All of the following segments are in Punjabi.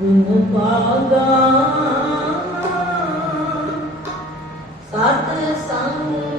ਬਿਨ ਪਾਗਾ ਸਤ ਸੰਗ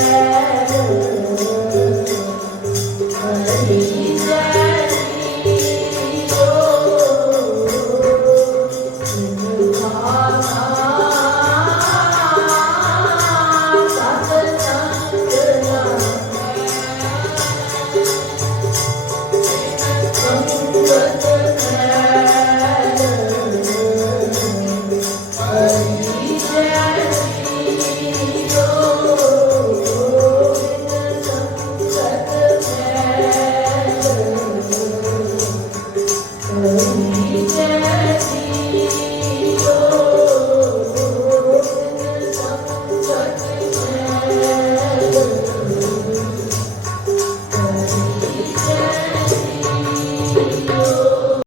Thank.